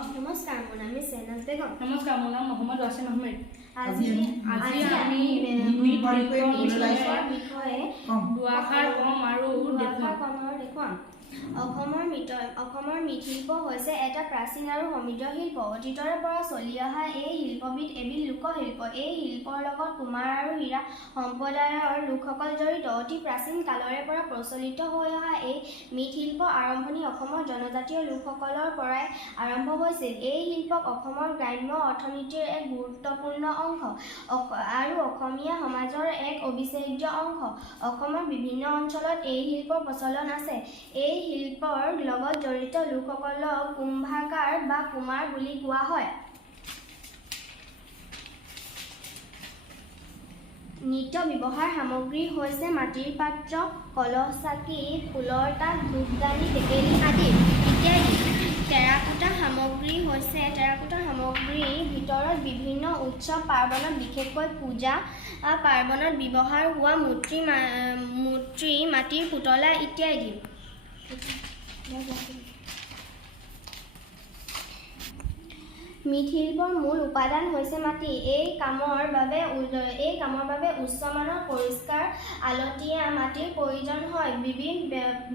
নমস্কাৰ, মোৰ নাম চেহনাজ বেগম। নমস্কাৰ, মোৰ নাম মোহাম্মদ ৱাছিম আহমেদ। আজি আমি বিষয়ে দুআষাৰ কম আৰু দেখুৱাম। অসমৰ মৃৎশিল্প হৈছে এটা প্ৰাচীন আৰু সমৃদ্ধ শিল্প। অতীতৰে পৰা চলি অহা এই শিল্পবিধ এবিধ লোকশিল্প। এই শিল্পৰ লগত কুমাৰ আৰু হীৰা সম্প্ৰদায়ৰ লোকসকল জড়িত। অতি প্ৰাচীন কালৰে পৰা প্ৰচলিত হৈ অহা এই মৃৎশিল্প আৰম্ভণি অসমৰ জনজাতীয় লোকসকলৰ পৰাই আৰম্ভ হৈছিল। এই শিল্পক অসমৰ গ্ৰাম্য অৰ্থনীতিৰ এক গুৰুত্বপূৰ্ণ অংশ আৰু অসমীয়া সমাজৰ এক অবিচ্ছেদ্য অংশ। অসমৰ বিভিন্ন অঞ্চলত এই শিল্পৰ প্ৰচলন আছে। এই শিল্পৰ লগত জড়িত লোকসকলক কুম্ভাকাৰ বা কুমাৰ বুলি কোৱা হয়। নিত্য ব্যৱহাৰ সামগ্ৰী হৈছে মাটিৰ পাত্ৰ, কলহ, চাকি, ফুলৰ টাব, ধূপদানি, টেকেলি আদি ইত্যাদি। টেৰাকোটা সামগ্ৰীৰ ভিতৰত বিভিন্ন উৎসৱ পাৰ্বণত, বিশেষকৈ পূজা পাৰ্বণত ব্যৱহাৰ হোৱা মূৰ্তি, মাটিৰ পুতলা ইত্যাদি। মৃৎশিল্পৰ মূল উপাদান হৈছে মাটি। এই কামৰ বাবে উচ্চমানৰ পৰিষ্কাৰ আলতীয়া মাটিৰ প্ৰয়োজন হয়।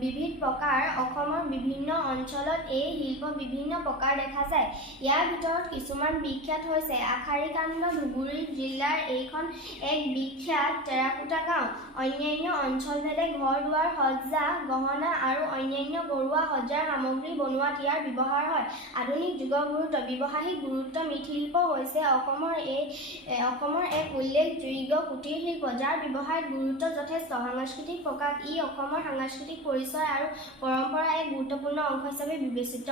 বিবিধ প্ৰকাৰ। অসমৰ বিভিন্ন অঞ্চলত এই শিল্প বিভিন্ন প্ৰকাৰ দেখা যায়। ইয়াৰ ভিতৰত কিছুমান বিখ্যাত হৈছে আশাৰীকান্দ, ধুবুৰী জিলাৰ এইখন এক বিখ্যাত টেৰাকোটা গাঁও। অন্যান্য অঞ্চলভেদে ঘৰ-দুৱাৰ, সজ্জা, গহনা আৰু অন্যান্য ঘৰুৱা সজ্জাৰ সামগ্ৰী বনোৱাত ইয়াৰ ব্যৱহাৰ হয়। আধুনিক যুগৰ ব্যৱসায়িক গুৰুত্ব। মৃৎশিল্প হৈছে অসমৰ এক উল্লেখযোগ্য কুটীৰ শিল্প, যাৰ ব্যৱসায়িক গুৰুত্ব যথেষ্ট। সাংস্কৃতিক প্ৰকাশ। ই অসমৰ সাংস্কৃতিক পৰিচয় আৰু পৰম্পৰাৰ এক গুৰুত্বপূৰ্ণ অংশ হিচাপে বিবেচিত